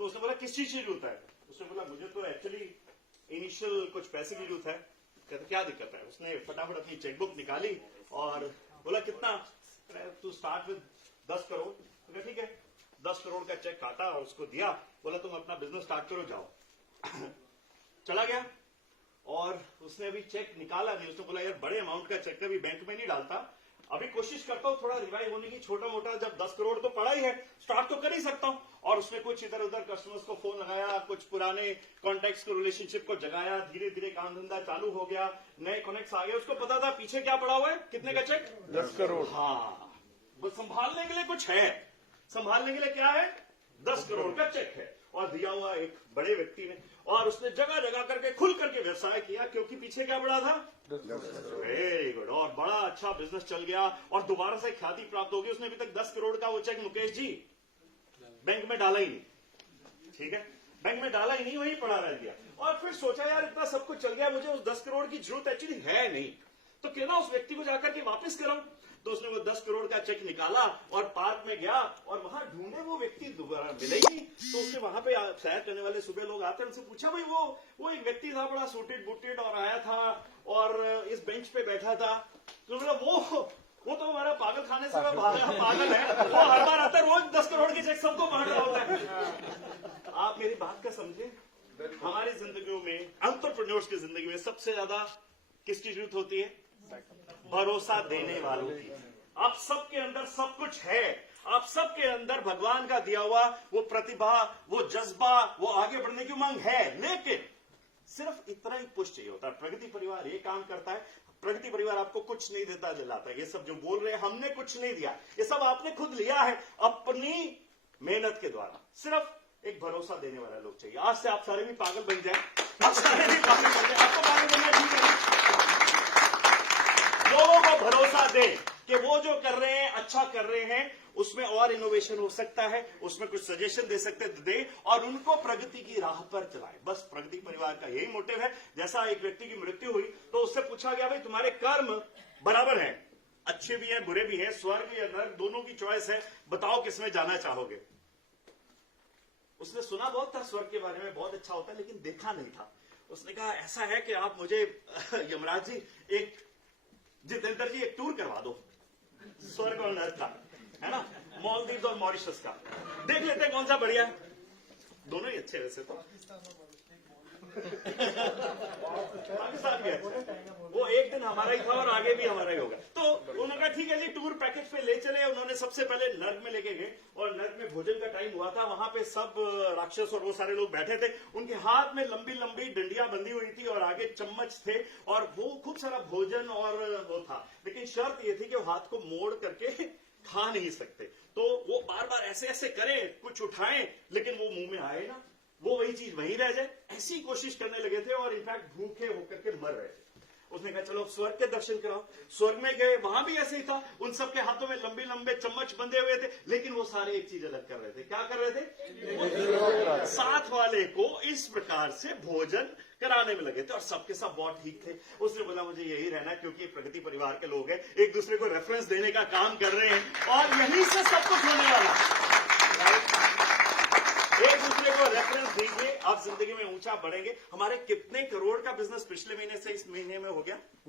तो उसने बोला किस चीज की जरूरत है? उसने बोला मुझे तो एक्चुअली इनिशियल कुछ पैसे की जरूरत है। कहते क्या दिक्कत है? उसने फटाफट अपनी चेकबुक निकाली और बोला कितना? To start with 10 crore. तो कहा ठीक है, 10 करोड़ का चेक काटा और उसको दिया, बोला तुम अपना बिजनेस स्टार्ट करो, जाओ। चला गया और उसने अभी चेक निकाला नहीं। उसने बोला यार बड़े अमाउंट का चेक कभी बैंक में नहीं डालता, अभी कोशिश करता हूं थोड़ा रिवाइव होने की, छोटा मोटा जब 10 करोड़ तो पड़ा ही है, स्टार्ट तो कर ही सकता हूं। और उसने कुछ इधर उधर कस्टमर्स को फोन लगाया, कुछ पुराने कॉन्टेक्ट्स को, रिलेशनशिप को जगाया, धीरे धीरे काम धंधा चालू हो गया, नए कनेक्ट्स आ गए। उसको पता था पीछे क्या पड़ा हुआ है, कितने का चेक? 10 करोड़। हाँ, वो संभालने के लिए कुछ है, संभालने के लिए क्या है? 10 करोड़ का चेक है और दिया हुआ एक बड़े व्यक्ति ने। और उसने जगह जगह करके खुल करके व्यवसाय किया, क्योंकि पीछे क्या पड़ा था? Very good. और बड़ा अच्छा बिजनेस चल गया और दोबारा से ख्याति प्राप्त होगी। उसने अभी तक 10 करोड़ का वो चेक, मुकेश जी, बैंक में डाला ही नहीं। ठीक है, बैंक में डाला ही नहीं, वहीं पड़ा रह गया। और फिर सोचा यार इतना सब कुछ चल गया, मुझे उस 10 करोड़ की जरूरत एक्चुअली है नहीं, तो क्यों ना उस व्यक्ति को जाकर के वापस कराऊं। तो उसने वो 10 करोड़ का चेक निकाला और पार्क में गया और वहां ढूंढे, वो व्यक्ति दोबारा मिले ही नहीं। तो उसने वहां पे सैर करने वाले सुबह लोग आते हैं, उनसे पूछा भाई वो एक व्यक्ति था बड़ा सूटेड बूटेड और आया था और इस बेंच पे बैठा था। तो बोला वो तो हमारा पागल खाने से पागल है, वो हर बार आता है, रोज 10 करोड़ के चेक सबको बांट रहा होता है। आप मेरी बात का समझे, हमारी जिंदगियों में, एंटरप्रेन्योर्स की जिंदगी में सबसे ज्यादा किसकी जरूरत होती है? भरोसा देने वालों की। आप सबके अंदर सब कुछ है, आप सबके अंदर भगवान का दिया हुआ वो प्रतिभा, वो जज्बा, वो आगे बढ़ने की उमंग है, लेकिन सिर्फ इतना ही पुश चाहिए होता है। प्रगति परिवार ये काम करता है। प्रगति परिवार आपको कुछ नहीं देता दिलाता है। ये सब जो बोल रहे हैं हमने कुछ नहीं दिया, ये सब आपने खुद लिया है अपनी मेहनत के द्वारा। सिर्फ एक भरोसा देने वाला लोग चाहिए। आज से आप सारे भी पागल बन जाए, आप सारे भी पागल बन जाए, आपको पागल बनना ठीक है। लोगों को भरोसा दे कि वो जो कर रहे हैं अच्छा कर रहे हैं, उसमें और इनोवेशन हो सकता है, उसमें कुछ सजेशन दे सकते दे और उनको प्रगति की राह पर चलाए। बस प्रगति परिवार का यही मोटिव है। जैसा एक व्यक्ति की मृत्यु हुई तो उससे पूछा गया भाई तुम्हारे कर्म बराबर हैं, अच्छे भी हैं बुरे भी हैं, स्वर्ग या नरक दोनों की चॉइस है, बताओ किसमें जाना चाहोगे? उसने सुना बहुत था स्वर्ग के बारे में, बहुत अच्छा होता है, लेकिन देखा नहीं था। उसने कहा ऐसा है कि आप मुझे यमराज जी एक, जितेंद्र जी एक टूर करवा दो स्वर्ग और नरक का, है ना, मालदीव और मॉरिशस का, देख लेते हैं कौन सा बढ़िया है। दोनों ही अच्छे वैसे तो, पाकिस्तान भी अच्छा, वो एक दिन हमारा ही था और आगे भी हमारा ही होगा। तो उन्होंने कहा ठीक है जी, टूर पैकेज पे ले चले। उन्होंने सबसे पहले नर्क में लेके गए और नर्क में भोजन का टाइम हुआ था। वहां पे सब राक्षस और वो सारे लोग बैठे थे, उनके हाथ में लंबी लंबी डंडियां बंधी हुई थी और आगे चम्मच थे और वो खूब सारा भोजन और वो था, लेकिन शर्त ये थी कि वो हाथ को मोड़ करके खा नहीं सकते। तो वो बार बार ऐसे ऐसे करें, कुछ उठाएं, लेकिन वो मुंह में आए ना, वो वही चीज वहीं रह जाए, ऐसी कोशिश करने लगे थे और इनफैक्ट भूखे होकर के मर रहे थे। उसने कहा चलो स्वर्ग के दर्शन कराओ। स्वर्ग में गए, वहां भी ऐसे ही था, उन सबके हाथों में लंबे लंबे चम्मच बंधे हुए थे, लेकिन वो सारे एक चीज अलग कर रहे थे। क्या कर रहे थे? साथ वाले को इस प्रकार से भोजन कराने में लगे थे और सबके सब बहुत ठीक थे। उसने बोला मुझे यही रहना, क्योंकि प्रगति परिवार के लोग हैं, एक दूसरे को रेफरेंस देने का काम कर रहे हैं और यहीं से सब कुछ होने वाला। एक दूसरे को रेफरेंस दीजिए, आप जिंदगी में ऊंचा बढ़ेंगे। हमारे कितने करोड़ का बिजनेस पिछले महीने से इस महीने में हो गया?